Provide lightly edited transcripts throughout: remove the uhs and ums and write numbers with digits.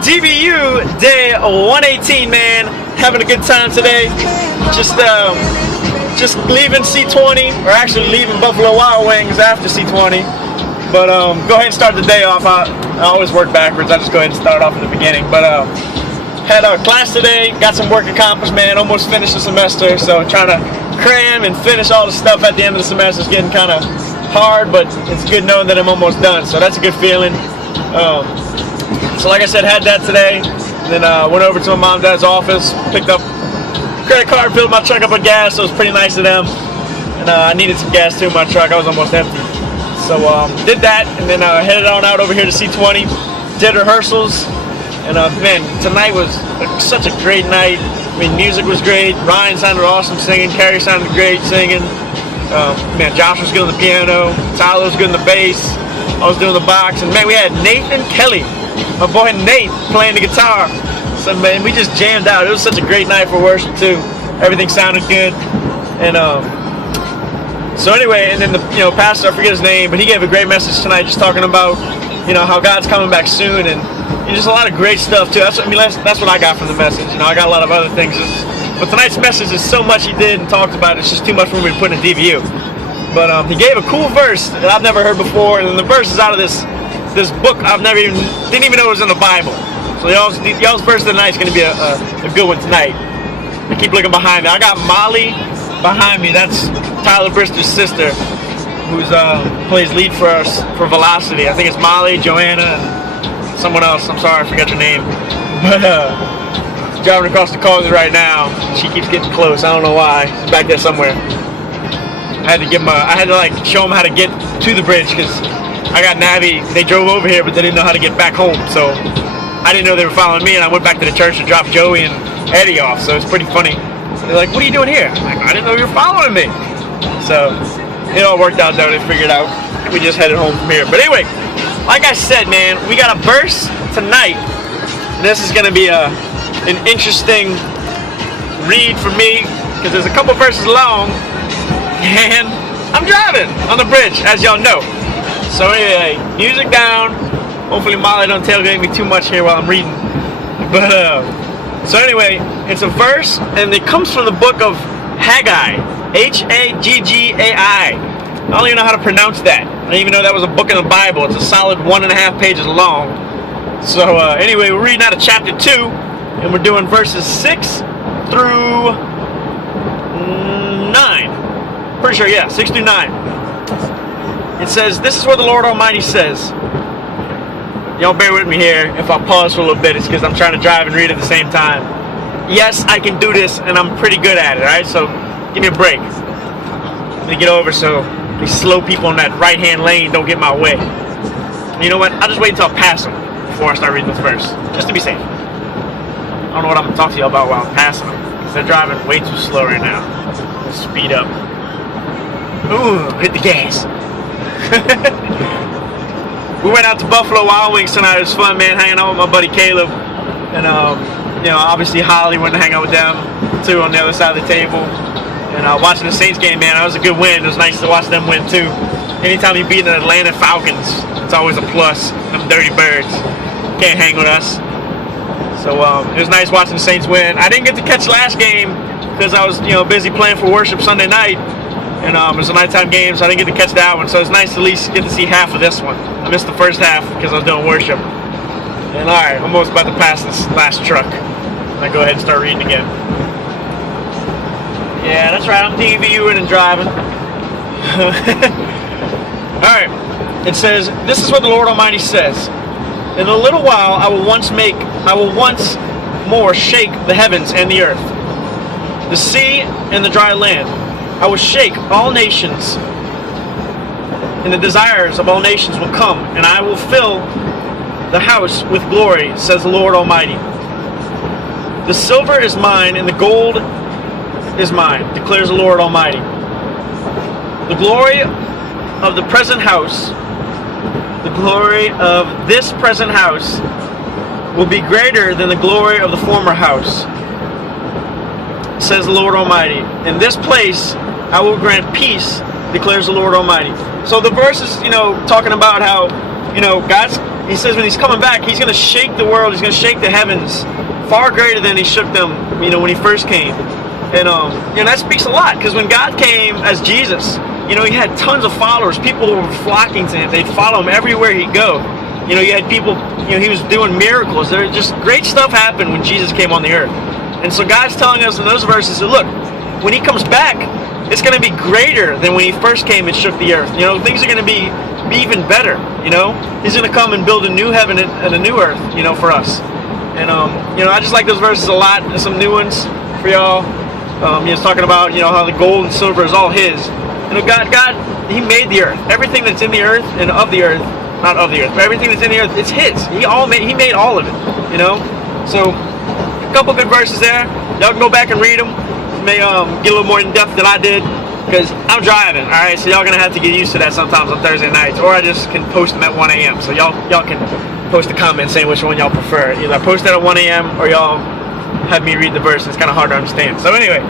DVU day 118, man. Having a good time today. Just leaving C20, or actually leaving Buffalo Wild Wings after C20. But go ahead and start the day off. I always work backwards. I just go ahead and start off in the beginning. But had a class today. Got some work accomplished, man. Almost finished the semester. So trying to cram and finish all the stuff at the end of the semester is getting kind of hard, but it's good knowing that I'm almost done. So that's a good feeling. So like I said, had that today. Then went over to my mom and dad's office, picked up a credit card, filled my truck up with gas. So it was pretty nice of them. And I needed some gas too in my truck. I was almost empty. So did that, and then headed on out over here to C20. Did rehearsals, and man, tonight was such a great night. I mean, music was great. Ryan sounded awesome singing. Carrie sounded great singing. Man, Josh was good on the piano. Tyler was good on the bass. I was doing the box, and man, we had Nate and Kelly, my boy Nate, playing the guitar. So man, we just jammed out. It was such a great night for worship too. Everything sounded good, and so anyway, and then the pastor, I forget his name, but he gave a great message tonight, just talking about how God's coming back soon, and just a lot of great stuff too. That's what I got from the message. I got a lot of other things, but tonight's message is so much he did and talked about. It's just too much for me to put in a DVU. But he gave a cool verse that I've never heard before, and then the verse is out of this book I've didn't even know it was in the Bible. So y'all's verse of the night is going to be a good one tonight. I keep looking behind me. I got Molly behind me. That's Tyler Brister's sister, who's plays lead for us for Velocity. I think it's Molly, Joanna, and someone else. I'm sorry, I forgot your name. But driving across the causeway right now. She keeps getting close. I don't know why. She's back there somewhere. I had to like show them how to get to the bridge, because I got Navi. They drove over here, but they didn't know how to get back home. So I didn't know they were following me, and I went back to the church to drop Joey and Eddie off. So it's pretty funny. They're like, "What are you doing here?" I'm like, "I didn't know you were following me." So it all worked out though. They figured out. We just headed home from here. But anyway, like I said, man, we got a verse tonight. This is gonna be an interesting read for me, because there's a couple verses long, and I'm driving on the bridge, as y'all know. So anyway, music down. Hopefully Molly don't tailgate me too much here while I'm reading. But so anyway, it's a verse, and it comes from the book of Haggai. Haggai. I don't even know how to pronounce that. I didn't even know that was a book in the Bible. It's a solid 1.5 pages long. So anyway, we're reading out of chapter 2, and we're doing verses 6 through 9. Pretty sure, yeah, 6 through 9. It says, "This is what the Lord Almighty says." Y'all bear with me here. If I pause for a little bit, it's because I'm trying to drive and read at the same time. Yes, I can do this, and I'm pretty good at it, alright? So give me a break. Let me get over so these slow people in that right-hand lane don't get in my way. And you know what? I'll just wait until I pass them before I start reading this verse, just to be safe. I don't know what I'm going to talk to y'all about while I'm passing them, because they're driving way too slow right now. Let's speed up. Ooh, hit the gas. We went out to Buffalo Wild Wings tonight. It was fun, man, hanging out with my buddy Caleb. And, obviously Holly went to hang out with them, too, on the other side of the table. And watching the Saints game, man, that was a good win. It was nice to watch them win, too. Anytime you beat the Atlanta Falcons, it's always a plus. Them dirty birds can't hang with us. So it was nice watching the Saints win. I didn't get to catch last game because I was, busy playing for worship Sunday night. And it was a nighttime game, so I didn't get to catch that one. So it's nice to at least get to see half of this one. I missed the first half because I was doing worship. And alright, I'm almost about to pass this last truck. I go ahead and start reading again. Yeah, that's right, I'm DVUing and driving. Alright, it says, "This is what the Lord Almighty says. In a little while I will once more shake the heavens and the earth, the sea and the dry land. I will shake all nations, and the desires of all nations will come, and I will fill the house with glory, says the Lord Almighty. The silver is mine, and the gold is mine, declares the Lord Almighty. The glory of the present house, the glory of this present house, will be greater than the glory of the former house, says the Lord Almighty. In this place I will grant peace, declares the Lord Almighty. So the verse is, talking about how, God's He says when he's coming back, he's going to shake the world. He's going to shake the heavens far greater than he shook them, when he first came. And that speaks a lot, because when God came as Jesus, he had tons of followers. People were flocking to him. They'd follow him everywhere he'd go. You had people, he was doing miracles. There just great stuff happened when Jesus came on the earth. And so God's telling us in those verses that, look, when he comes back, it's going to be greater than when he first came and shook the earth. Things are going to be even better. He's going to come and build a new heaven and a new earth, for us. And I just like those verses a lot. There's some new ones for y'all. He's talking about how the gold and silver is all his. God, he made the earth. Everything that's in the earth and of the earth, not of the earth, but everything that's in the earth, it's his. He made all of it. So a couple good verses there. Y'all can go back and read them. May get a little more in depth than I did, because I'm driving. All right, so y'all gonna have to get used to that sometimes on Thursday nights, or I just can post them at 1 a.m. So y'all can post a comment saying which one y'all prefer. Either I post that at 1 a.m. or y'all have me read the verse. It's kind of hard to understand. So anyway,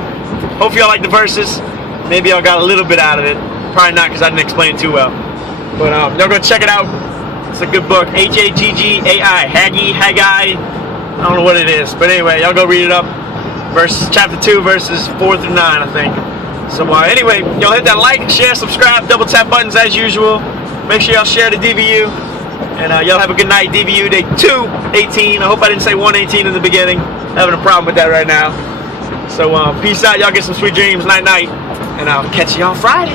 hope y'all like the verses. Maybe y'all got a little bit out of it. Probably not, because I didn't explain it too well. But y'all go check it out. It's a good book. Haggai. Haggai. I don't know what it is, but anyway, y'all go read it up. Chapter 2, verses 4 through 9, I think. So anyway, y'all hit that like, share, subscribe, double tap buttons as usual. Make sure y'all share the DVU. And y'all have a good night. DVU day 218. I hope I didn't say 118 in the beginning. Having a problem with that right now. So peace out. Y'all get some sweet dreams. Night night. And I'll catch you on Friday.